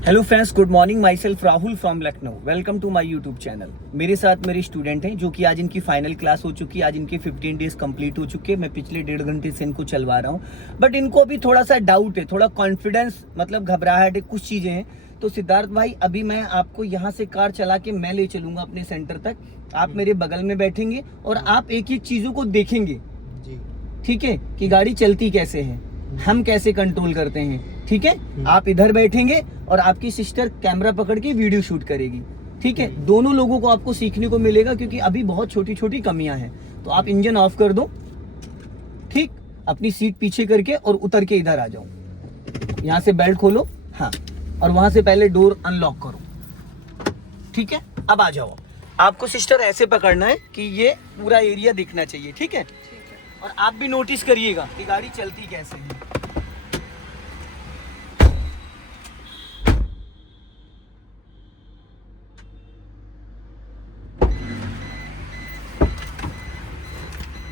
Hello friends, good morning. Myself Rahul from Lucknow. Welcome to my YouTube channel. मेरे साथ मेरे student हैं जो कि आज इनकी फाइनल क्लास हो चुकी है। आज इनके 15 डेज कंप्लीट हो चुके हैं। मैं पिछले 1.5 घंटे से इनको चलवा रहा हूँ, बट इनको अभी थोड़ा सा डाउट है, थोड़ा कॉन्फिडेंस मतलब घबराहट है, कुछ चीज़ें हैं। तो सिद्धार्थ भाई, अभी मैं आपको यहाँ से कार चला के मैं ले चलूँगा अपने सेंटर तक। आप मेरे बगल में बैठेंगे और आप एक एक चीज़ों को देखेंगे, ठीक है, कि गाड़ी चलती कैसे है, हम कैसे कंट्रोल करते हैं। ठीक है, आप इधर बैठेंगे और आपकी सिस्टर कैमरा पकड़ के वीडियो शूट करेगी। ठीक है, दोनों लोगों को आपको सीखने को मिलेगा, क्योंकि अभी बहुत छोटी छोटी कमियां हैं। तो आप इंजन ऑफ कर दो, ठीक, अपनी सीट पीछे करके और उतर के इधर आ जाओ। यहाँ से बेल्ट खोलो, हाँ, और वहां से पहले डोर अनलॉक करो। ठीक है, अब आ जाओ। आपको सिस्टर ऐसे पकड़ना है कि ये पूरा एरिया दिखना चाहिए। ठीक है, और आप भी नोटिस करिएगा कि गाड़ी चलती कैसे है।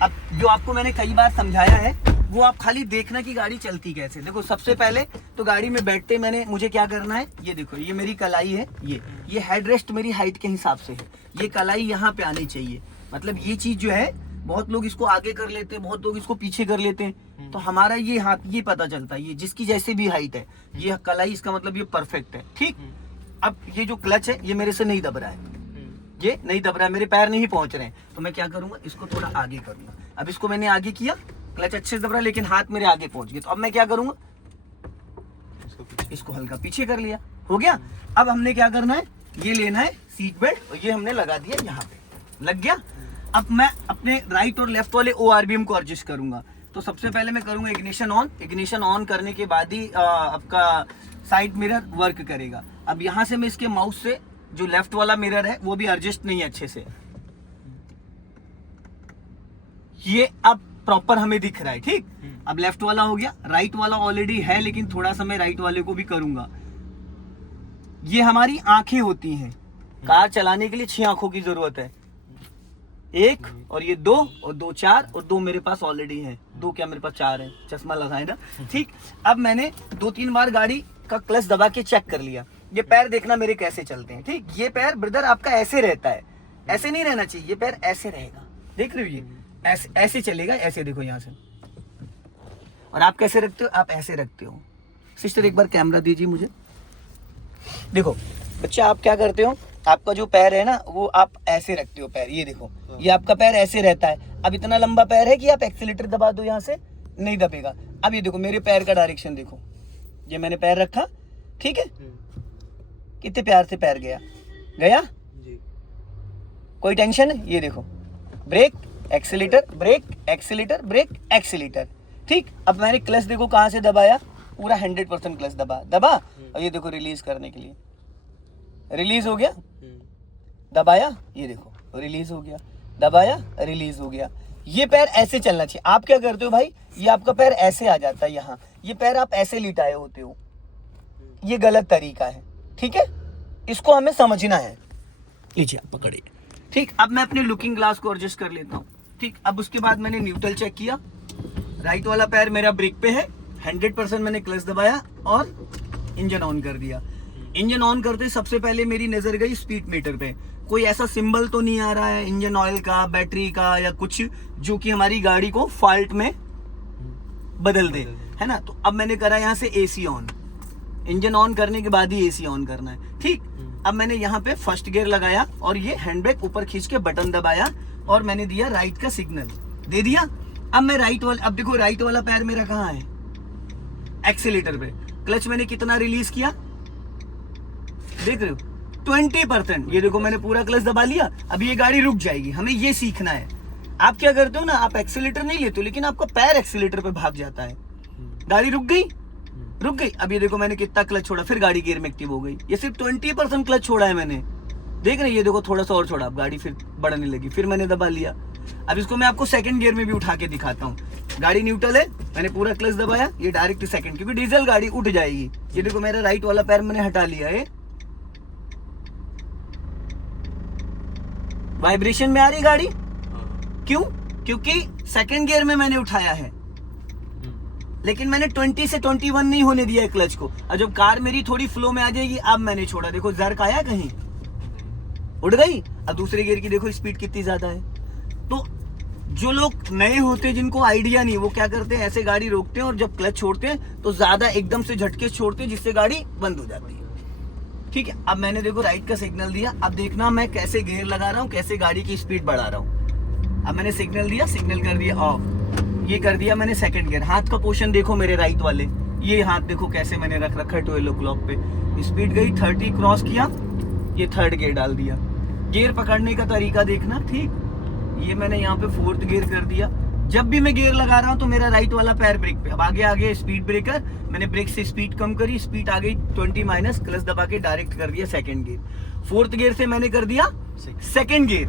अब जो आपको मैंने कई बार समझाया है वो आप खाली देखना कि गाड़ी चलती कैसे। देखो, सबसे पहले तो गाड़ी में बैठते मुझे क्या करना है, ये देखो, ये मेरी कलाई है, ये हेडरेस्ट मेरी हाइट के हिसाब से है। ये कलाई यहाँ पे आनी चाहिए। मतलब ये चीज जो है, बहुत लोग इसको आगे कर लेते हैं, बहुत लोग इसको पीछे कर लेते हैं। तो हमारा ये हाथ, ये पता चलता है, ये जिसकी जैसे भी हाइट है, ये कलाई, इसका मतलब ये परफेक्ट है। ठीक, अब ये जो क्लच है ये मेरे से नहीं दब रहा है, ये नहीं दब रहा है, मेरे पैर नहीं पहुंच रहे हैं। तो मैं क्या करूंगा, इसको थोड़ा आगे करूंगा। अब इसको मैंने आगे किया, क्लच अच्छे से दब रहा है, लेकिन हाथ मेरे आगे पहुंच गए। तो अब मैं क्या करूंगा, इसको हल्का पीछे कर लिया, हो गया। अब हमने क्या करना है, ये लेना है सीट बेल्ट, और ये हमने लगा दिया, यहाँ पे लग गया। अब मैं अपने राइट और लेफ्ट वाले ORBM को एडजस्ट करूंगा। तो सबसे पहले मैं करूंगा इग्निशन ऑन। इग्निशन ऑन करने के बाद ही आपका साइड मिरर वर्क करेगा। अब यहाँ से मैं इसके माउस से जो लेफ्ट वाला मिरर है वो भी एडजस्ट नहीं है अच्छे से, ये अब प्रॉपर हमें दिख रहा है। ठीक, अब लेफ्ट वाला हो गया, राइट वाला ऑलरेडी है, लेकिन थोड़ा सा मैं राइट वाले को भी करूंगा। ये हमारी आंखें होती हैं। कार चलाने के लिए 6 आंखों की जरूरत है, 1 और ये 2 और 2 4 और 2 मेरे पास ऑलरेडी है। 2 क्या, मेरे पास 4 है, चश्मा लगाए ना। ठीक, अब मैंने 2-3 बार गाड़ी का क्लच दबा के चेक कर लिया। ये पैर देखना मेरे कैसे चलते हैं। ठीक, ये पैर ब्रदर आपका ऐसे रहता है, ऐसे नहीं रहना चाहिए, ये पैर ऐसे रहेगा, देख रहे हो, ये ऐसे ऐसे चलेगा, ऐसे देखो यहाँ से। और आप कैसे रखते हो, आप ऐसे रखते हो। सिस्टर एक बार कैमरा दीजिए मुझे। देखो बच्चा, आप क्या करते हो, आपका जो पैर है ना, वो आप ऐसे रखते हो पैर, ये देखो, ये आपका पैर ऐसे रहता है। अब इतना लंबा पैर है कि आप एक्सीलेटर दबा दो, यहाँ से नहीं दबेगा। अब ये देखो, मेरे पैर का डायरेक्शन देखो, ये मैंने पैर रखा, ठीक है, कितने प्यार से पैर गया जी। कोई टेंशन है, ये देखो, brake accelerator, brake accelerator, brake accelerator. ठीक, अब मैंने क्लच देखो कहाँ से दबाया, पूरा 100% क्लच दबा, और ये देखो रिलीज करने के लिए, रिलीज हो गया, दबाया, ये देखो रिलीज हो गया, दबाया, रिलीज हो गया। ये पैर ऐसे चलना चाहिए। आप क्या करते हो भाई, ये आपका पैर ऐसे आ जाता है यहाँ, ये पैर आप ऐसे लिटाए होते हो, ये गलत तरीका है। ठीक है, इसको हमें समझना है। लीजिए आप पकड़िए। ठीक, अब मैं अपने लुकिंग ग्लास को एडजस्ट कर लेता हूँ। ठीक, अब उसके बाद मैंने न्यूट्रल चेक किया, राइट वाला पैर मेरा ब्रेक पे है, 100% मैंने क्लच दबाया और इंजन ऑन कर दिया। इंजन ऑन करते सबसे पहले मेरी नजर गई स्पीड मीटर पे। कोई ऐसा सिंबल तो नहीं आ रहा है इंजन ऑयल का, बैटरी का या कुछ, जो कि हमारी गाड़ी को फॉल्ट में बदल दे, है ना। तो अब मैंने करा यहाँ से AC ऑन। इंजन ऑन करने के बाद ही AC ऑन करना है। ठीक, अब मैंने यहाँ पे फर्स्ट गियर लगाया और ये हैंड ब्रेक ऊपर खींच के बटन दबाया और मैंने दिया राइट का सिग्नल, दे दिया। अब मैं राइट वाला, अब देखो राइट वाला पैर मेरा कहाँ है, एक्सीलेटर पे। क्लच मैंने कितना रिलीज किया, देख रहे हो, 20%। ये देखो, मैंने पूरा क्लच दबा लिया। अब ये गाड़ी रुक जाएगी, हमें ये सीखना है। आप क्या करते हो ना, आप एक्सीलेटर नहीं लेते हो, लेकिन आपका पैर एक्सीलेटर पे भाग जाता है, गाड़ी रुक गई। अब ये देखो, मैंने कितना क्लच छोड़ा, फिर गाड़ी गियर में एक्टिव हो गई। ये सिर्फ 20% क्लच छोड़ा है मैंने, देख रहे हैं। ये देखो, थोड़ा सा और छोड़ा, अब गाड़ी फिर बढ़ने लगी, फिर मैंने दबा लिया। अब इसको मैं आपको सेकंड गियर में भी उठा के दिखाता हूँ। गाड़ी न्यूट्रल है, मैंने पूरा क्लच दबाया, ये डायरेक्ट सेकंड, क्योंकि डीजल गाड़ी उठ जाएगी। ये देखो, मेरा राइट वाला पैर मैंने हटा लिया है, वाइब्रेशन में आ रही गाड़ी, क्यों, क्योंकि सेकंड गियर में मैंने उठाया है। लेकिन मैंने 20 से 21 नहीं होने दिया है क्लच को। और जब कार मेरी थोड़ी फ्लो में आ जाएगी, अब मैंने छोड़ा, देखो जर्क आया कहीं, उड़ गई। अब दूसरे गियर की देखो स्पीड कितनी ज्यादा है। तो जो लोग नए होते हैं, जिनको आइडिया नहीं, वो क्या करते हैं, ऐसे गाड़ी रोकते हैं और जब क्लच छोड़ते हैं तो ज्यादा एकदम से झटके छोड़ते हैं, जिससे गाड़ी बंद हो जाती है। ठीक है, अब मैंने देखो राइट का सिग्नल दिया। अब देखना मैं कैसे गियर लगा रहा हूँ, कैसे गाड़ी की स्पीड बढ़ा रहा हूँ। अब मैंने सिग्नल दिया, सिग्नल कर दिया ऑफ, ये कर दिया मैंने सेकंड गियर। हाथ का पोर्शन देखो मेरे राइट वाले, ये हाथ देखो कैसे मैंने रख रखा है 12 o'clock पे। स्पीड गई 30 क्रॉस किया, ये थर्ड गियर डाल दिया। गियर पकड़ने का तरीका देखना, ठीक, ये मैंने यहाँ पे फोर्थ गियर कर दिया। जब भी मैं गियर लगा रहा हूँ तो मेरा राइट वाला पैर ब्रेक पे। अब आगे आगे स्पीड ब्रेकर, मैंने ब्रेक से स्पीड कम करी, स्पीड आ गई 20 माइनस, क्लच दबा के डायरेक्ट कर दिया सेकंड गियर। फोर्थ गियर से मैंने कर दिया सेकंड गियर,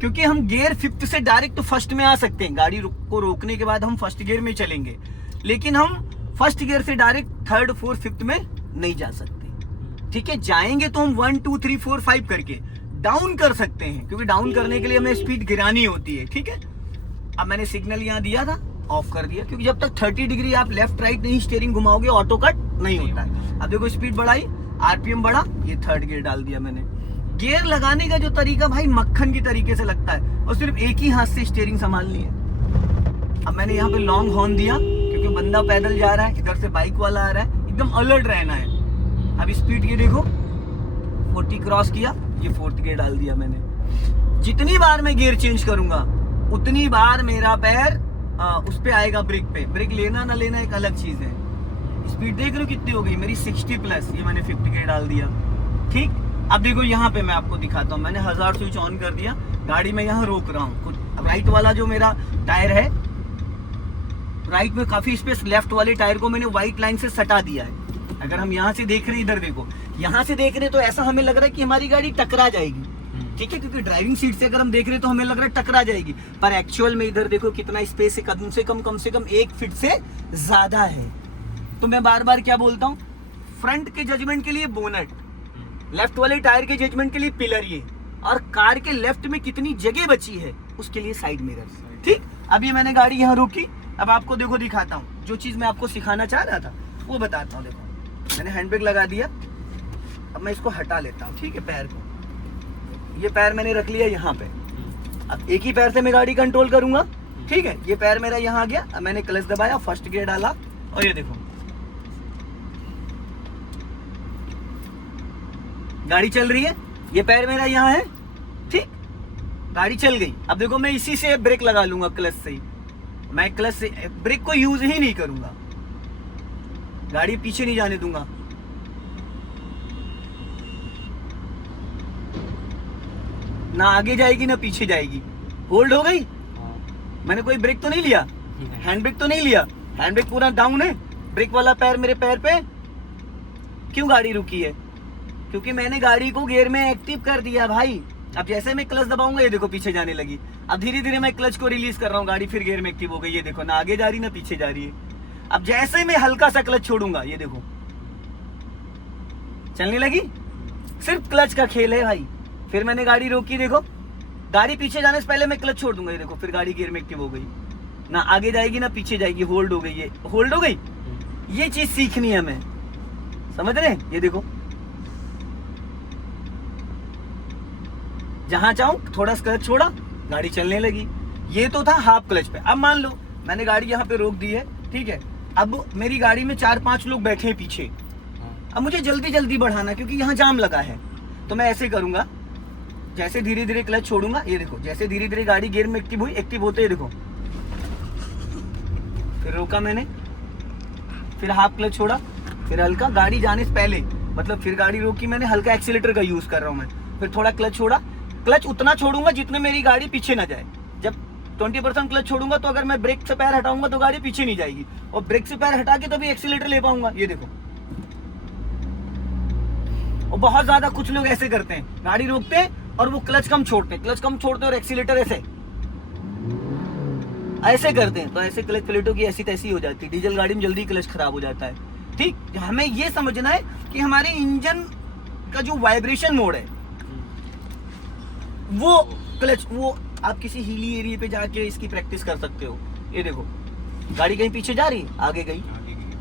क्योंकि हम गियर फिफ्थ से डायरेक्ट फर्स्ट में आ सकते हैं। गाड़ी को रोकने के बाद हम फर्स्ट गियर में चलेंगे, लेकिन हम फर्स्ट गियर से डायरेक्ट थर्ड फोर्थ फिफ्थ में नहीं जा सकते। ठीक है, जाएंगे तो हम 1 2 3 4 5 करके डाउन कर सकते हैं, क्योंकि डाउन करने के लिए हमें स्पीड गिरानी होती है। ठीक है, अब मैंने सिग्नल यहाँ दिया था, ऑफ कर दिया, क्योंकि जब तक 30 डिग्री आप लेफ्ट राइट नहीं स्टीयरिंग घुमाओगे ऑटो कट नहीं होता है। अब देखो स्पीड बढ़ाई, आरपीएम बढ़ा, ये थर्ड गियर डाल दिया मैंने। गियर लगाने का जो तरीका भाई मक्खन की तरीके से लगता है, और सिर्फ एक ही हाथ से स्टीयरिंग संभालनी है। अब मैंने यहाँ पे लॉन्ग हॉर्न दिया, क्योंकि बंदा पैदल जा रहा है, इधर से बाइक वाला आ रहा है, एकदम अलर्ट रहना है। अब स्पीड ये देखो 40 क्रॉस किया, ये फोर्थ गियर डाल दिया मैंने। जितनी बार मैं गियर चेंज करूंगा उतनी बार मेरा पैर उस पे आएगा ब्रेक पे। ब्रेक लेना ना लेना एक अलग चीज है। स्पीड देख रहे हो कितनी हो गई मेरी, 60 प्लस, ये मैंने 50 गियर डाल दिया। ठीक, अब देखो यहाँ पे मैं आपको दिखाता हूँ, मैंने हजार्ड स्विच ऑन कर दिया, गाड़ी में यहाँ रोक रहा हूँ। अब राइट वाला जो मेरा टायर है, राइट में काफी स्पेस, लेफ्ट वाले टायर को मैंने व्हाइट लाइन से सटा दिया है। अगर हम यहाँ से देख रहे हैं, इधर देखो, यहाँ से देख रहे हैं तो ऐसा हमें लग रहा है कि हमारी गाड़ी टकरा जाएगी। ठीक है, क्योंकि ड्राइविंग सीट से अगर हम देख रहे हैं तो हमें लग रहा है टकरा जाएगी, पर एक्चुअल में इधर देखो कितना स्पेस है, कम से कम 1 फीट से ज्यादा है। तो मैं बार बार क्या बोलता हूँ, फ्रंट के जजमेंट के लिए बोनट, लेफ्ट वाले टायर के जजमेंट के लिए पिलर, ये, और कार के लेफ्ट में कितनी जगह बची है उसके लिए साइड मिरर। ठीक, अब ये मैंने गाड़ी यहाँ रोकी। अब आपको देखो दिखाता हूँ, जो चीज मैं आपको सिखाना चाह रहा था वो बताता हूँ। देखो मैंने हैंड ब्रेक लगा दिया, अब मैं इसको हटा लेता हूँ। ठीक है, पैर को, ये पैर मैंने रख लिया यहाँ पे। अब एक ही पैर से मैं गाड़ी कंट्रोल करूंगा। ठीक है, ये पैर मेरा यहाँ आ गया, अब मैंने क्लच दबाया, फर्स्ट गियर डाला, और ये देखो गाड़ी चल रही है, ये पैर मेरा यहाँ है। ठीक, गाड़ी चल गई। अब देखो मैं इसी से ब्रेक लगा लूंगा, क्लच से ही। मैं क्लच से ब्रेक को यूज ही नहीं करूंगा, गाड़ी पीछे नहीं जाने दूंगा। ना आगे जाएगी ना पीछे जाएगी, होल्ड हो गई। मैंने कोई ब्रेक तो नहीं लिया, हैंड ब्रेक तो नहीं लिया, हैंड ब्रेक पूरा डाउन है, ब्रेक वाला पैर मेरे पैर पे। क्यों गाड़ी रुकी है? क्योंकि मैंने गाड़ी को गियर में एक्टिव कर दिया भाई। अब जैसे मैं क्लच दबाऊंगा, ये देखो पीछे जाने लगी। अब धीरे धीरे मैं क्लच को रिलीज कर रहा हूँ, गाड़ी फिर गियर में एक्टिव हो गई। ये देखो ना आगे जा रही ना पीछे जा रही है। अब जैसे मैं हल्का सा क्लच छोड़ूंगा, ये देखो चलने लगी। सिर्फ क्लच का खेल है भाई। फिर मैंने गाड़ी रोकी, देखो गाड़ी पीछे जाने से पहले मैं क्लच छोड़ दूंगा, ये देखो फिर गाड़ी गियर में एक्टिव हो गई। ना आगे जाएगी ना पीछे जाएगी, होल्ड हो गई। ये होल्ड हो गई, ये चीज सीखनी है हमें, समझ रहे हैं? ये देखो जहां चाहूं थोड़ा क्लच छोड़ा, गाड़ी चलने लगी। ये तो था हाफ क्लच पे। अब मान लो मैंने गाड़ी यहाँ पे रोक दी है, ठीक है, अब मेरी गाड़ी में 4-5 लोग बैठे हैं पीछे। अब मुझे जल्दी जल्दी बढ़ाना, क्योंकि यहाँ जाम लगा है, तो मैं ऐसे करूंगा, जैसे धीरे धीरे क्लच छोड़ूंगा, ये देखो जैसे धीरे धीरे गाड़ी गियर में एक्टिव हुई, एक्टिव होते ही देखो फिर रोका मैंने, फिर हाफ क्लच छोड़ा, फिर हल्का, गाड़ी जाने से पहले, मतलब फिर गाड़ी रोकी मैंने, हल्का एक्सीलेटर का यूज कर रहा हूं मैं, फिर थोड़ा क्लच छोड़ा। क्लच उतना छोड़ूंगा जितने मेरी गाड़ी पीछे ना जाए। जब 20% क्लच छोड़ूंगा तो अगर मैं ब्रेक से पैर हटाऊंगा तो गाड़ी पीछे नहीं जाएगी, और ब्रेक से पैर हटा के तभी एक्सीलेटर ले पाऊंगा। ये देखो, और बहुत ज्यादा कुछ लोग ऐसे करते हैं, गाड़ी रोकते हैं और वो क्लच कम छोड़ते हैं, क्लच कम छोड़ते हैं और एक्सीलेटर ऐसे करते हैं, तो ऐसे क्लच प्लेटों की ऐसी तैसी हो जाती है। डीजल गाड़ी में जल्दी क्लच खराब हो जाता है। ठीक, हमें ये समझना है कि हमारे इंजन का जो वाइब्रेशन मोड है, वो क्लच, वो आप किसी हिली एरिया पे जाके इसकी प्रैक्टिस कर सकते हो। ये देखो गाड़ी कहीं पीछे जा रही, आगे गई,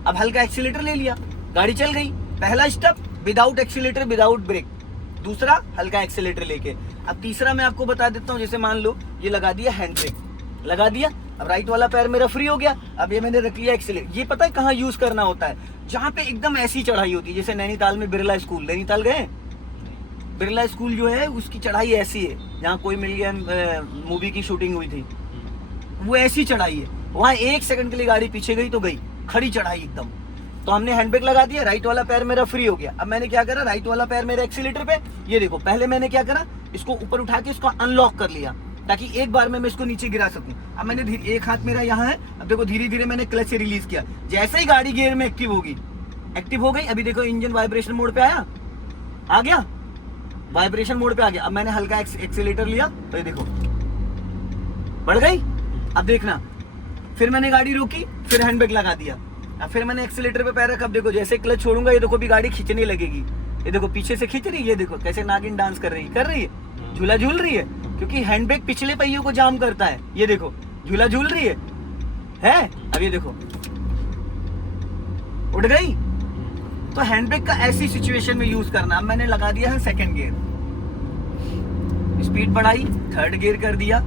अब हल्का एक्सीलेटर ले लिया, गाड़ी चल गई। पहला step without accelerator without brake, दूसरा हल्का एक्सीलेटर लेके। अब तीसरा मैं आपको बता देता हूँ, जैसे मान लो ये लगा दिया हैंड ब्रेक, लगा दिया, अब राइट वाला पैर मेरा फ्री हो गया। अब ये मैंने रख लिया एक्सीलेटर। ये पता है कहाँ यूज करना होता है? जहाँ पे एकदम ऐसी चढ़ाई होती है, जैसे नैनीताल में बिरला स्कूल, नैनीताल गए? बिरला स्कूल जो है उसकी चढ़ाई ऐसी है, जहाँ कोई मिल गया मूवी की शूटिंग हुई थी, वो ऐसी चढ़ाई है। वहाँ 1 सेकंड के लिए गाड़ी पीछे गई तो गई, खड़ी चढ़ाई एकदम। तो हमने हैंड ब्रेक लगा दिया, राइट वाला पैर मेरा फ्री हो गया। अब मैंने क्या करा, राइट वाला पैर मेरे एक्सीलेटर पे, ये देखो पहले मैंने क्या करा, इसको ऊपर उठा के इसको अनलॉक कर लिया ताकि एक बार में मैं इसको नीचे गिरा सकूं। अब मैंने एक हाथ मेरा यहाँ है, अब देखो धीरे धीरे मैंने क्लच से रिलीज किया। जैसे ही गाड़ी गियर में एक्टिव होगी, एक्टिव हो गई। अभी देखो इंजन वाइब्रेशन मोड पे आया, आ गया, वाइब्रेशन मोड पे आ गया। अब मैंने हल्का एक्सीलेटर लिया तो ये देखो बढ़ गई। अब देखना, फिर मैंने गाड़ी रोकी, फिर हैंड ब्रेक लगा दिया, अब फिर मैंने एक्सीलेटर पे पैर रखा। अब देखो जैसे क्लच छोड़ूंगा, ये देखो भी गाड़ी खींचने लगेगी। ये देखो पीछे से खींच रही है, ये देखो कैसे नागिन डांस कर रही है, झूला झूल रही है, क्योंकि हैंड ब्रेक पिछले पहियों को जाम करता है। ये देखो झूला झूल रही है? अब ये देखो उड़ गई। तो हैंड ब्रेक का ऐसी सिचुएशन में यूज करना। अब मैंने लगा दिया है सेकंड गियर, स्पीड बढ़ाई, थर्ड गियर कर दिया।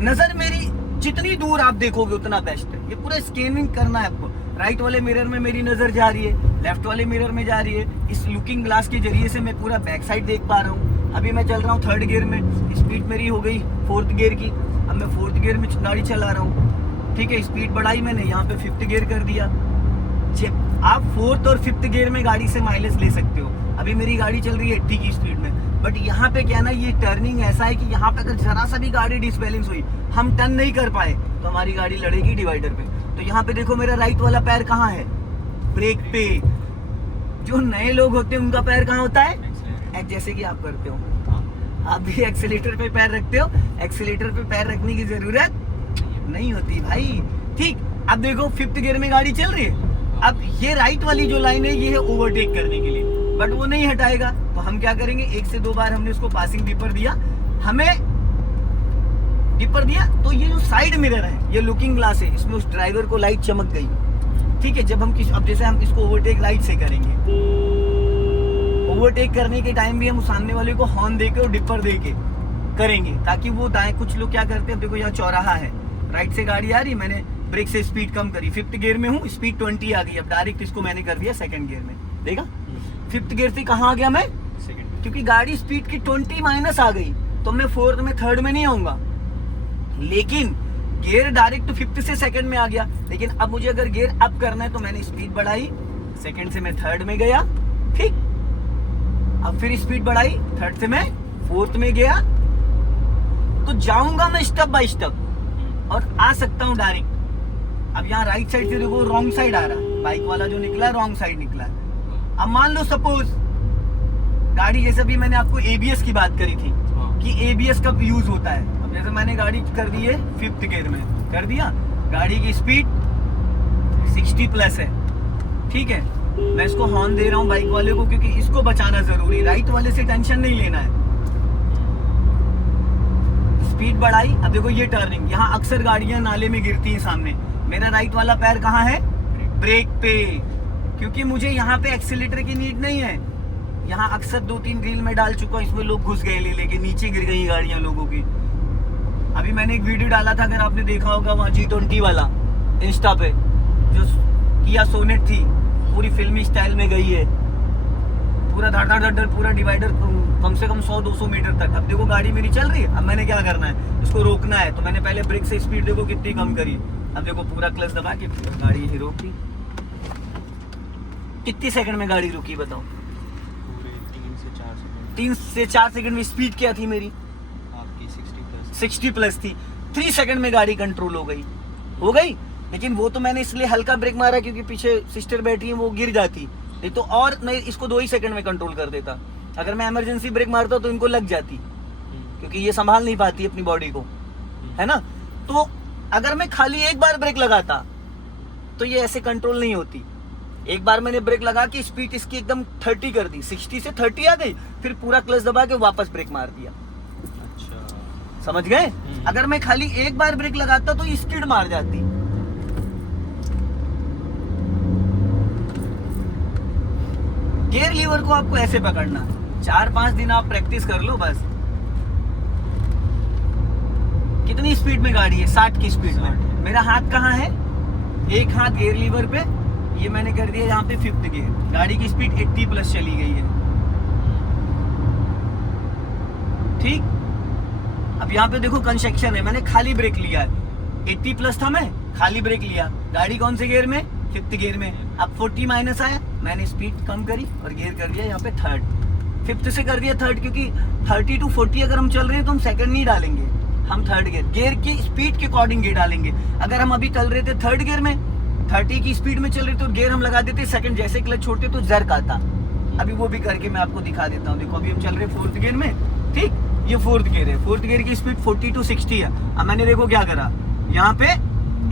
नजर मेरी जितनी दूर आप देखोगे उतना बेस्ट है। ये पूरा स्कैनिंग करना है आपको। राइट वाले मिरर में मेरी नजर जा रही है, लेफ्ट वाले मिरर में जा रही है। इस लुकिंग ग्लास के जरिए से मैं पूरा बैक साइड देख पा रहा हूँ। अभी मैं चल रहा हूँ थर्ड गियर में, स्पीड मेरी हो गई फोर्थ गियर की। अब मैं फोर्थ गियर में गाड़ी चला रहा हूँ, ठीक है। स्पीड बढ़ाई मैंने, यहाँ पे फिफ्थ गियर कर दिया। आप फोर्थ और फिफ्थ गियर में गाड़ी से माइलेज ले सकते हो। अभी मेरी गाड़ी चल रही है 80 की स्पीड में, बट यहाँ पे क्या ना, ये टर्निंग ऐसा है कि यहाँ पे अगर जरा सा भी गाड़ी डिसबैलेंस हुई, हम टर्न नहीं कर पाए, तो हमारी गाड़ी लड़ेगी डिवाइडर पे। तो यहाँ पे देखो मेरा राइट वाला पैर कहाँ है, ब्रेक पे। जो नए लोग होते हैं उनका पैर कहाँ होता है, जैसे कि आप करते हो, आप भी एक्सीलेटर पे पैर रखते हो। एक्सीलेटर पे पैर रखने की जरूरत नहीं होती भाई, ठीक। अब देखो फिफ्थ गियर में गाड़ी चल रही है। अब ये राइट वाली जो लाइन है, ये है ओवरटेक करने के लिए, बट वो नहीं हटाएगा। तो हम क्या करेंगे, 1 से 2 बार हमने उसको पासिंग डिपर दिया, हमें डिपर दिया। तो ये जो साइड मिरर है, ये लुकिंग ग्लास है, इसमें उस ड्राइवर को लाइट चमक गई, ठीक है। जब हम अब जैसे हम इसको ओवरटेक राइट से करेंगे, ओवरटेक करने के टाइम भी हम सामने वाले को हॉर्न देके और डिपर देके करेंगे, ताकि वो दाएं। कुछ लोग क्या करते हैं, देखो यहाँ चौराहा है, राइट से गाड़ी आ रही, मैंने ब्रेक से स्पीड कम करी, फिफ्थ गियर में हूँ, स्पीड 20 आ गई। अब डायरेक्ट इसको मैंने कर दिया सेकंड गियर में, देखा फिफ्थ गियर से कहाँ आ गया मैं, सेकंड, क्योंकि गाड़ी स्पीड की 20 माइनस आ गई। तो मैं फोर्थ में थर्ड में नहीं आऊंगा, लेकिन गियर डायरेक्ट फिफ्थ से सेकंड में आ गया। लेकिन अब मुझे अगर गियर अप करना है तो मैंने स्पीड बढ़ाई, सेकंड से मैं थर्ड में गया, ठीक। अब फिर स्पीड बढ़ाई, थर्ड से मैं फोर्थ में गया। तो जाऊंगा मैं स्टेप बाय स्टेप और आ सकता हूं डायरेक्ट। अब यहाँ राइट साइड से देखो रॉन्ग साइड आ रहा है, बाइक वाला जो निकला रॉन्ग साइड निकला है। अब मान लो सपोज गाड़ी, जैसे भी मैंने आपको एबीएस की बात करी थी कि एबीएस कब यूज होता है। अब जैसे मैंने गाड़ी कर दी है फिफ्थ गियर में, कर दिया, गाड़ी की स्पीड 60 प्लस है, ठीक है। मैं इसको हॉर्न दे रहा हूँ बाइक वाले को, क्योंकि इसको बचाना जरूरी, राइट वाले से टेंशन नहीं लेना है। स्पीड बढ़ाई, अब देखो ये टर्निंग, यहाँ अक्सर गाड़ियां नाले में गिरती हैं सामने। मेरा राइट वाला पैर कहाँ है, ब्रेक पे, क्योंकि मुझे यहाँ पे एक्सीलेटर की नीड नहीं है। यहाँ अक्सर 2-3 रील में डाल चुका हूँ, इसमें लोग घुस गए ले लेके, नीचे गिर गई गाड़ियां लोगों की। अभी मैंने एक वीडियो डाला था, अगर आपने देखा होगा, वहाँ G20 वाला इंस्टा पे, जो किया सोनेट थी, पूरी फिल्मी स्टाइल में गई है, पूरा धड़ धड़ धड़ पूरा डिवाइडर कम से कम 100-200 मीटर तक। अब देखो गाड़ी मेरी चल रही है, अब मैंने क्या करना है, इसको रोकना है। तो मैंने पहले ब्रेक से स्पीड देखो कितनी कम करी, अब देखो पूरा क्लच दबा के गाड़ी यही रोक दी। कितनी सेकंड में गाड़ी रुकी बताओ, पूरे 3 से 4 सेकंड में स्पीड क्या थी मेरी, आपकी 60 प्लस थी। 3 सेकंड में गाड़ी कंट्रोल हो गई। लेकिन वो तो मैंने इसलिए हल्का ब्रेक मारा क्योंकि पीछे सिस्टर बैठी है, वो गिर जाती, नहीं तो और मैं इसको 2 ही सेकंड में कंट्रोल कर देता। अगर मैं इमरजेंसी ब्रेक मारता तो इनको लग जाती, क्योंकि ये संभाल नहीं पाती अपनी बॉडी को, है ना। तो अगर मैं खाली एक बार ब्रेक लगाता तो ये ऐसे कंट्रोल नहीं होती। एक बार मैंने ब्रेक लगा के स्पीड इसकी एकदम 30 कर दी, 60 से 30 आ गई, फिर पूरा क्लच दबा के वापस ब्रेक मार दिया। अच्छा, समझ गए। अगर मैं खाली एक बार ब्रेक लगाता तो स्किड मार जाती। गियर लीवर को आपको ऐसे पकड़ना है। 4-5 दिन आप प्रैक्टिस कर लो बस। कितनी स्पीड में गाड़ी है? 60 की स्पीड में। मेरा हाथ कहाँ है? एक हाथ गियर लीवर पे, ये मैंने कर दिया यहाँ पे 5th गियर। गाड़ी की स्पीड 80 प्लस चली गई है। ठीक, अब यहाँ पे देखो कंस्ट्रक्शन है, मैंने खाली ब्रेक लिया है। 80 प्लस था, मैं खाली ब्रेक लिया। गाड़ी कौन से गियर में? 5th गियर में। अब 40 माइनस आया, मैंने स्पीड कम करी और गियर कर दिया यहाँ पे 3rd। 5th से कर दिया 3rd, क्योंकि 30 to 40 अगर हम चल रहे हैं तो हम 2nd नहीं डालेंगे, हम 3rd गियर की स्पीड के अकॉर्डिंग गियर डालेंगे। अगर हम अभी चल रहे थे 3rd गियर में, 30 की स्पीड में चल रहे तो गियर हम लगा देते 2nd, जैसे क्लच छोड़ते तो जर्क आता। अभी वो भी करके मैं आपको दिखा देता हूँ। देखो अभी हम चल रहे 4th गियर में, ठीक, ये 4th गियर है। 4th गियर की स्पीड 40 to 60 है। अब मैंने देखो क्या करा, यहाँ पे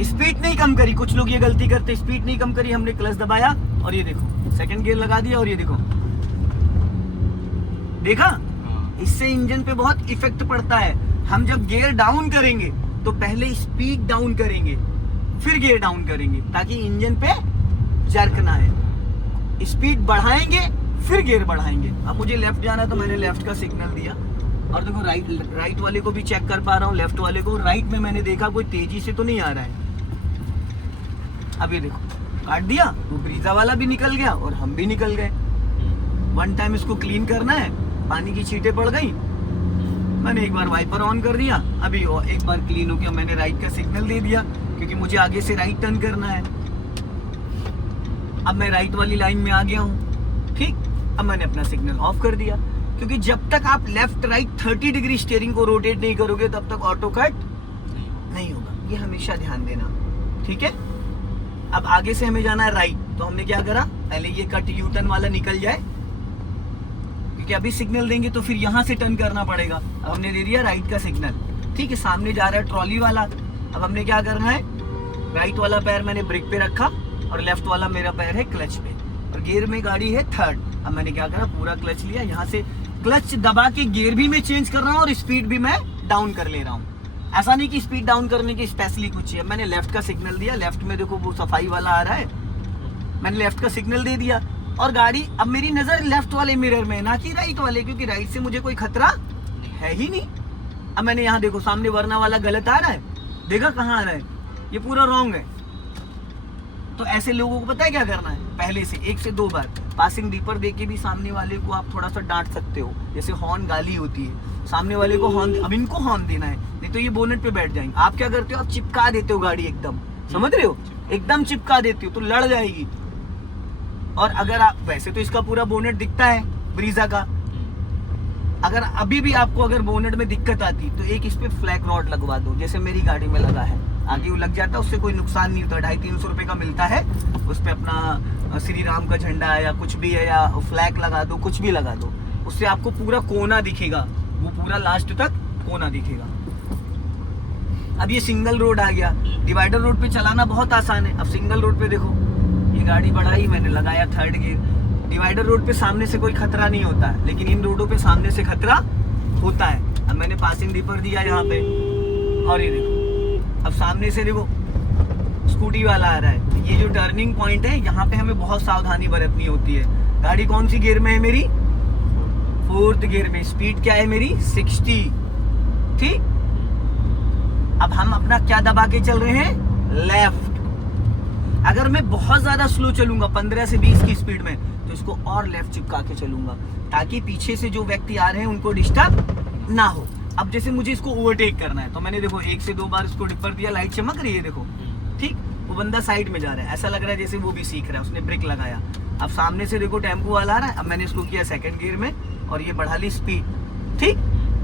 स्पीड नहीं कम करी। कुछ लोग ये गलती करते, स्पीड नहीं कम करी, हमने क्लच दबाया और ये देखो 2nd गियर लगा दिया और ये देखो, देखा? इससे इंजन पे बहुत इफेक्ट पड़ता है। हम जब गियर डाउन करेंगे तो पहले स्पीड डाउन करेंगे, फिर गियर डाउन करेंगे, ताकि इंजन पे जर्क ना है। स्पीड बढ़ाएंगे फिर गियर बढ़ाएंगे। अब मुझे लेफ्ट जाना तो मैंने लेफ्ट का सिग्नल दिया और देखो राइट वाले को भी चेक कर पा रहा हूँ, लेफ्ट वाले को। राइट में मैंने देखा कोई तेजी से तो नहीं आ रहा है। अब ये देखो काट दिया, वो ब्रीजा वाला भी निकल गया और हम भी निकल गए। 1 टाइम इसको क्लीन करना है, पानी की छींटें पड़ गई, मैंने एक बार वाइपर ऑन कर दिया। अभी एक बार क्लीन हो गया, मैंने राइट का सिग्नल दे दिया क्योंकि मुझे आगे से राइट टर्न करना है। अब मैं राइट वाली लाइन में आ गया हूँ, ठीक। अब मैंने अपना सिग्नल ऑफ कर दिया, क्योंकि जब तक आप लेफ्ट राइट 30 डिग्री स्टीयरिंग को रोटेट नहीं करोगे तब तक ऑटो कट नहीं होगा। ये हमेशा ध्यान देना, ठीक है। अब आगे से हमें जाना है राइट, तो हमने क्या करा, पहले ये कट यू टर्न वाला निकल जाए, क्योंकि अभी सिग्नल देंगे तो फिर यहाँ से टर्न करना पड़ेगा। अब हमने दे दिया राइट का सिग्नल, ठीक है। सामने जा रहा है ट्रॉली वाला। अब हमने क्या करना है, राइट वाला पैर मैंने ब्रेक पे रखा और लेफ्ट वाला मेरा पैर है क्लच पे, और गियर में गाड़ी है 3rd। अब मैंने क्या करा, पूरा क्लच लिया, यहाँ से क्लच दबा के गियर भी मैं चेंज कर रहा हूँ और स्पीड भी मैं डाउन कर ले रहा हूँ। ऐसा नहीं कि स्पीड डाउन करने की स्पेशली कुछ है। मैंने लेफ्ट का सिग्नल दिया, लेफ्ट में देखो वो सफाई वाला आ रहा है, मैंने लेफ्ट का सिग्नल दे दिया और गाड़ी, अब मेरी नजर लेफ्ट वाले मिरर में ना कि राइट वाले, क्योंकि राइट से मुझे कोई खतरा है ही नहीं। अब मैंने यहाँ देखो सामने वरना वाला गलत आ रहा है, देखा कहाँ आ रहा है, ये पूरा रॉन्ग है। तो ऐसे लोगों को पता है क्या करना है, पहले से 1 से 2 बार पासिंग दीपर देके भी सामने वाले को आप थोड़ा सा डांट सकते हो। जैसे हॉर्न गाली होती है, सामने वाले को हॉर्न, अब इनको हॉर्न देना है, नहीं तो ये बोनेट पे बैठ जाएंगे। आप क्या करते हो, आप चिपका देते हो गाड़ी एकदम, समझ रहे हो, एकदम चिपका देते हो तो लड़ जाएगी। और अगर आप, वैसे तो इसका पूरा बोनेट दिखता है ब्रीजा का, अगर अभी भी आपको अगर बोनेट में दिक्कत आती तो एक इस पे फ्लैग रॉड लगवा दो, जैसे मेरी गाड़ी में लगा है, आगे वो लग जाता, उससे कोई नुकसान नहीं होता। 250-300 रुपए का मिलता है, उस पे अपना श्री राम का झंडा है या कुछ भी है, या फ्लैग लगा दो, कुछ भी लगा दो, उससे आपको पूरा कोना दिखेगा, वो पूरा लास्ट तक कोना दिखेगा। अब ये सिंगल रोड आ गया, डिवाइडर रोड पे चलाना बहुत आसान है। अब सिंगल रोड पे देखो, ये गाड़ी बढ़ाई, मैंने लगाया 3rd गियर। डिवाइडर रोड पे सामने से कोई खतरा नहीं होता है, लेकिन इन रोडों पे सामने से खतरा होता है। अब मैंने पासिंग दीपर दिया यहाँ पे, और ये देखो अब सामने से देखो स्कूटी वाला आ रहा है। ये जो टर्निंग पॉइंट है, यहाँ पे हमें बहुत सावधानी बरतनी होती है। गाड़ी कौन सी गियर में है मेरी, 4th गियर में, स्पीड क्या है मेरी 60, ठीक। अब हम अपना क्या दबा के चल रहे हैं, लेफ्ट। अगर मैं बहुत ज्यादा स्लो चलूंगा 15 से 20 की स्पीड में, तो इसको और लेफ्ट चिपका के चलूंगा, ताकि पीछे से जो व्यक्ति आ रहे हैं उनको डिस्टर्ब ना हो। अब जैसे मुझे इसको ओवरटेक करना है, तो मैंने देखो 1 से 2 बार इसको डिपर दिया, लाइट चमक रही है देखो, ठीक। वो बंदा साइड में जा रहा है, ऐसा लग रहा है जैसे वो भी सीख रहा है, उसने ब्रेक लगाया। अब सामने से देखो टेम्पो वाला आ रहा है, अब मैंने इसको किया 2nd गियर में और ये बढ़ा ली स्पीड, ठीक,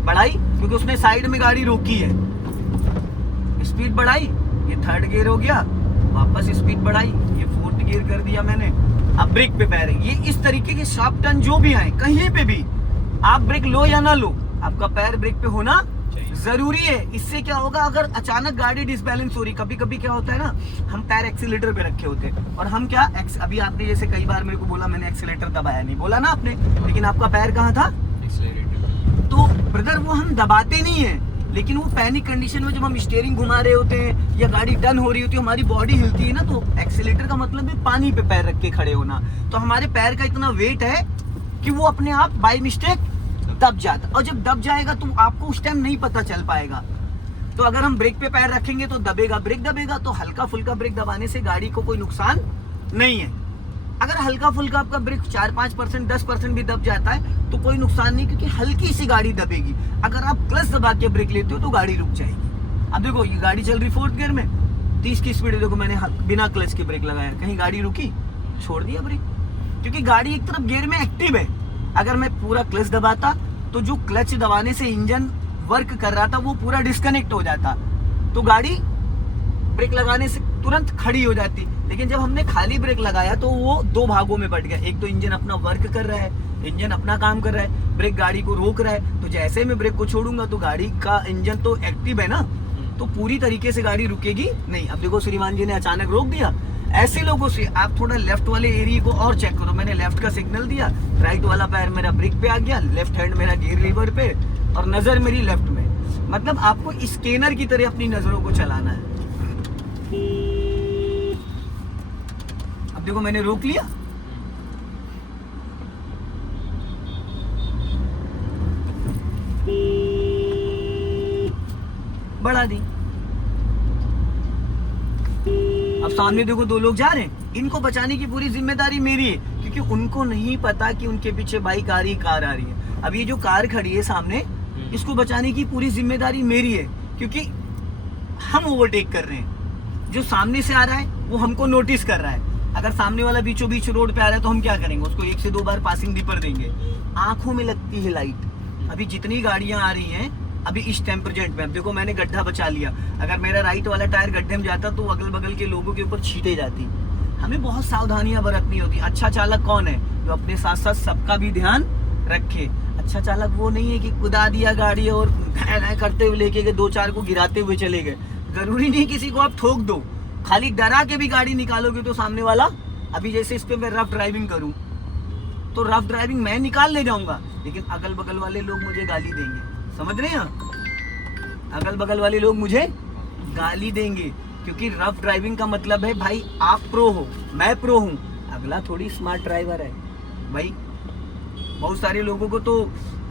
बढ़ाई, क्योंकि उसने साइड में गाड़ी रोकी है, स्पीड बढ़ाई, ये 3rd गियर हो गया, वापस स्पीड बढ़ाई, ये 4th गियर कर दिया मैंने। अब ब्रेक पे पैर है, ये इस तरीके के शार्प टर्न जो भी आए, कहीं पे भी आप ब्रेक लो या ना लो, आपका पैर ब्रेक पे होना जरूरी है। इससे क्या होगा, अगर अचानक गाड़ी डिसबैलेंस हो रही, कभी कभी क्या होता है ना, हम पैर एक्सीलेटर पे रखे होते हैं और हम क्या, अभी आपने जैसे कई बार मेरे को बोला मैंने एक्सीलेटर दबाया नहीं, बोला ना आपने, लेकिन आपका पैर कहाँ था, एक्सीलरेटर। तो ब्रदर वो हम दबाते नहीं है, लेकिन वो पैनिक कंडीशन में जब हम स्टीयरिंग घुमा रहे होते हैं या गाड़ी टर्न हो रही होती है, हमारी बॉडी हिलती है ना, तो एक्सीलेटर का मतलब है पानी पे पैर रख के खड़े होना। तो हमारे पैर का इतना वेट है कि वो अपने आप बाय मिस्टेक दब जाता, और जब दब जाएगा तो आपको उस टाइम नहीं पता चल पाएगा। तो अगर हम ब्रेक पे पैर रखेंगे तो दबेगा, ब्रेक दबेगा, तो हल्का फुल्का ब्रेक दबाने से गाड़ी को कोई नुकसान नहीं है। अगर हल्का फुल्का आपका ब्रेक 4-5%, 10% भी दब जाता है तो कोई नुकसान नहीं, क्योंकि हल्की सी गाड़ी दबेगी। अगर आप क्लच दबा के ब्रेक लेते हो तो गाड़ी रुक जाएगी। अब देखो ये गाड़ी चल रही 4th गियर में, 30 की स्पीड, देखो मैंने बिना क्लच के ब्रेक लगाया, कहीं गाड़ी रुकी, छोड़ दिया ब्रेक, क्योंकि गाड़ी एक तरफ गियर में एक्टिव है। अगर मैं पूरा क्लच दबाता तो जो क्लच दबाने से इंजन वर्क कर रहा था वो पूरा डिस्कनेक्ट हो जाता, तो गाड़ी ब्रेक लगाने से तुरंत खड़ी हो जाती। लेकिन जब हमने खाली ब्रेक लगाया तो वो 2 भागों में बट गया। एक तो इंजन अपना वर्क कर रहा है, इंजन अपना काम कर रहा है, ब्रेक गाड़ी को रोक रहा है, तो जैसे मैं ब्रेक को छोड़ूंगा तो गाड़ी का इंजन तो एक्टिव है ना, तो पूरी तरीके से गाड़ी रुकेगी नहीं। अब देखो श्रीमान जी ने अचानक रोक दिया। ऐसे लोगों से आप थोड़ा लेफ्ट वाले एरिया को और चेक करो। मैंने लेफ्ट का सिग्नल दिया, राइट वाला पैर मेरा ब्रेक पे आ गया, लेफ्ट हैंड मेरा गियर लीवर पे, और नजर मेरी लेफ्ट में। मतलब आपको स्कैनर की तरह अपनी नजरों को चलाना है। अब देखो मैंने रोक लिया, बढ़ा दी। अब सामने देखो 2 लोग जा रहे हैं, इनको बचाने की पूरी जिम्मेदारी मेरी है, क्योंकि उनको नहीं पता कि उनके पीछे बाइक आ रही है, कार आ रही है। अब ये जो कार खड़ी है सामने, इसको बचाने की पूरी जिम्मेदारी मेरी है, क्योंकि हम ओवरटेक कर रहे हैं। जो सामने से आ रहा है वो हमको नोटिस कर रहा है। अगर सामने वाला बीचों बीच रोड पे आ रहा है तो हम क्या करेंगे, उसको 1 से 2 बार पासिंग दीपर देंगे। आंखों में लगती है लाइट। अभी जितनी गाड़ियां आ रही हैं अभी इस टाइम प्रेजेंट में, अब देखो मैंने गड्ढा बचा लिया, अगर मेरा राइट वाला टायर गड्ढे में जाता तो अगल बगल के लोगों के ऊपर छींटे जाती। हमें बहुत सावधानियां बरतनी होती। अच्छा चालक कौन है, जो अपने साथ साथ सबका भी ध्यान रखे। अच्छा चालक वो नहीं है कि कुदा दिया गाड़ी और करते हुए लेके गए, 2-4 को गिराते हुए चले गए। जरूरी नहीं किसी को आप ठोक दो, खाली डरा के भी गाड़ी निकालोगे तो सामने वाला, अभी जैसे इस पे मैं रफ ड्राइविंग करूं तो रफ ड्राइविंग मैं निकाल ले जाऊंगा, लेकिन अगल बगल वाले लोग मुझे गाली देंगे। समझ रहे हैं, अगल बगल वाले लोग मुझे गाली देंगे, क्योंकि रफ ड्राइविंग का मतलब है भाई आप प्रो हो, मैं प्रो हूं, अगला थोड़ी स्मार्ट ड्राइवर है भाई। बहुत सारे लोगों को तो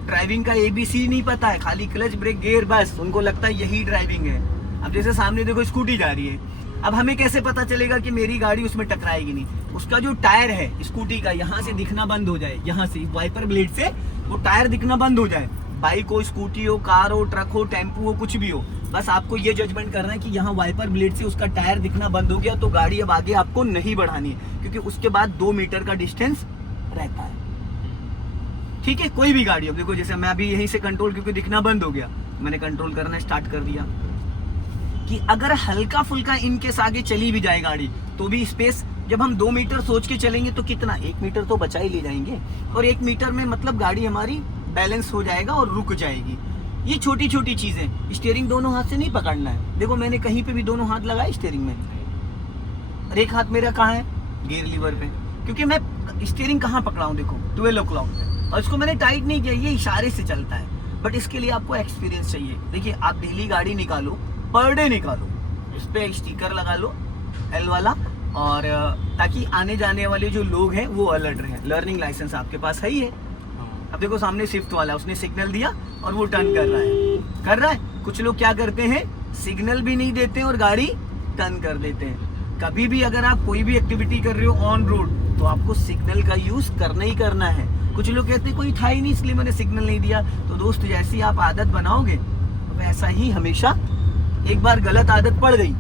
ड्राइविंग का ABC नहीं पता है, खाली क्लच ब्रेक गियर, बस उनको लगता है यही ड्राइविंग है। अब जैसे सामने देखो स्कूटी जा रही है, अब हमें कैसे पता चलेगा कि मेरी गाड़ी उसमें टकराएगी नहीं। उसका जो टायर है स्कूटी का, यहाँ से दिखना बंद हो जाए, यहाँ से वाइपर ब्लेड से वो टायर दिखना बंद हो जाए। बाइक हो, स्कूटी हो, कार हो, ट्रक हो, टेम्पू हो, कुछ भी हो, बस आपको ये जजमेंट करना है कि यहाँ वाइपर ब्लेड से उसका टायर दिखना बंद हो गया तो गाड़ी अब आगे आपको नहीं बढ़ानी है, क्योंकि उसके बाद 2 मीटर का डिस्टेंस रहता है। ठीक है, कोई भी गाड़ी हो, देखो जैसे मैं अभी यहीं से कंट्रोल, क्योंकि दिखना बंद हो गया, मैंने कंट्रोल करना स्टार्ट कर दिया कि अगर हल्का फुल्का इनकेस आगे चली भी जाए गाड़ी तो भी स्पेस, जब हम 2 मीटर सोच के चलेंगे तो कितना, 1 मीटर तो बचा ही ले जाएंगे, और 1 मीटर में मतलब गाड़ी हमारी बैलेंस हो जाएगा और रुक जाएगी। ये छोटी छोटी चीजें। स्टीयरिंग दोनों हाथ से नहीं पकड़ना है, देखो मैंने कहीं पे भी दोनों हाथ लगाए स्टीयरिंग में, और एक हाथ मेरा कहाँ है, गियर लीवर पे, क्योंकि मैं स्टीयरिंग कहाँ पकड़ा हूँ, देखो 12 o'clock पे, और इसको मैंने टाइट नहीं किया, ये इशारे से चलता है। बट इसके लिए आपको एक्सपीरियंस चाहिए। देखिए आप डेली गाड़ी निकालो, पर डे निकालो, इस पे स्टिकर लगा लो L वाला, और ताकि आने जाने वाले जो लोग हैं वो अलर्ट रहे। लर्निंग लाइसेंस आपके पास है ही है। अब देखो सामने स्विफ्ट वाला, उसने सिग्नल दिया और वो टर्न कर रहा है। कुछ लोग क्या करते हैं, सिग्नल भी नहीं देते और गाड़ी टर्न कर देते हैं। कभी भी अगर आप कोई भी एक्टिविटी कर रहे हो ऑन रोड तो आपको सिग्नल का यूज करना ही करना है। कुछ लोग कहते हैं कोई था ही नहीं इसलिए मैंने सिग्नल नहीं दिया। तो दोस्त जैसी आप आदत बनाओगे वैसा ही हमेशा, एक बार गलत आदत पड़ गई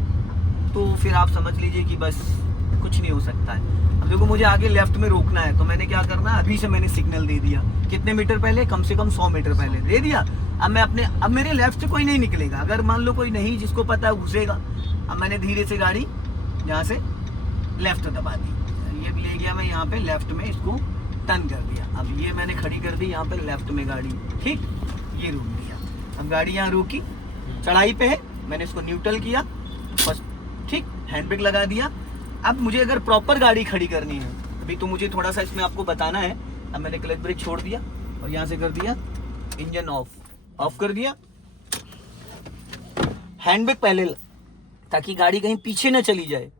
तो फिर आप समझ लीजिए कि बस कुछ नहीं हो सकता है। अब देखो मुझे आगे लेफ्ट में रोकना है तो मैंने क्या करना है, अभी से मैंने सिग्नल दे दिया। कितने मीटर पहले, कम से कम 100 मीटर पहले दे दिया। अब मेरे लेफ्ट से कोई नहीं निकलेगा। अगर मान लो कोई नहीं जिसको पता है घुसेगा, अब मैंने धीरे से गाड़ी यहाँ से लेफ्ट दबा दी, ये ले गया मैं यहाँ पे लेफ्ट में, इसको टर्न कर दिया। अब ये मैंने खड़ी कर दी यहाँ पे लेफ्ट में गाड़ी, ठीक, ये रोक दिया। अब गाड़ी यहाँ रोकी, चढ़ाई पे है, मैंने इसको न्यूट्रल किया बस, ठीक, हैंड ब्रेक लगा दिया। अब मुझे अगर प्रॉपर गाड़ी खड़ी करनी है, अभी तो मुझे थोड़ा सा इसमें आपको बताना है। अब मैंने क्लच ब्रेक छोड़ दिया और यहाँ से कर दिया इंजन ऑफ कर दिया। हैंड ब्रेक पहले ताकि गाड़ी कहीं पीछे न चली जाए।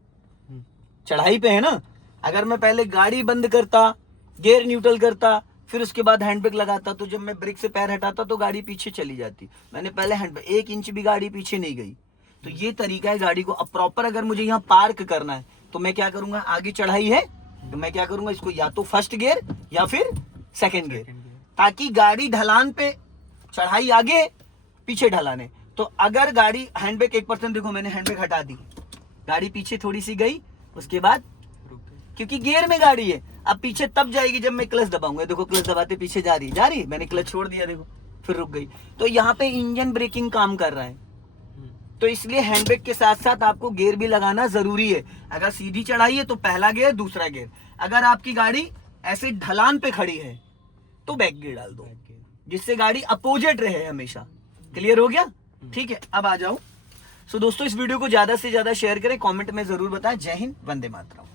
चढ़ाई पे है ना, अगर मैं पहले गाड़ी बंद करता, गियर न्यूट्रल करता, फिर उसके बाद हैंड ब्रेक लगाता, तो जब मैं ब्रेक से पैर हटाता तो गाड़ी पीछे चली जाती। मैंने पहले हैंड ब्रेक, 1 इंच भी गाड़ी पीछे नहीं गई। तो ये तरीका है गाड़ी को। अब प्रॉपर अगर मुझे यहाँ पार्क करना है तो मैं क्या करूंगा, आगे चढ़ाई है तो मैं क्या करूंगा, इसको या तो फर्स्ट गियर या फिर सेकंड गियर, ताकि गाड़ी ढलान पे, चढ़ाई आगे पीछे ढलान है। तो अगर गाड़ी हैंड ब्रेक 1%, देखो मैंने हैंड ब्रेक हटा दी, गाड़ी पीछे थोड़ी सी गई, उसके बाद क्योंकि गियर में गाड़ी है, अब पीछे तब जाएगी जब मैं क्लच दबाऊंगा। देखो क्लच दबाते पीछे जा रही, मैंने क्लच छोड़ दिया, देखो फिर रुक गई। तो यहाँ पे इंजन ब्रेकिंग काम कर रहा है। तो इसलिए हैंड ब्रेक के साथ साथ आपको गियर भी लगाना जरूरी है। अगर सीधी चढ़ाई है तो पहला गियर, दूसरा गियर। अगर आपकी गाड़ी ऐसे ढलान पे खड़ी है तो बैक गियर डाल दो, जिससे गाड़ी अपोजिट रहे हमेशा। क्लियर हो गया? ठीक है, अब आ जाओ। सो दोस्तों, इस वीडियो को ज्यादा से ज्यादा शेयर करें, कमेंट में जरूर बताएं। जय हिंद, वंदे मातरम।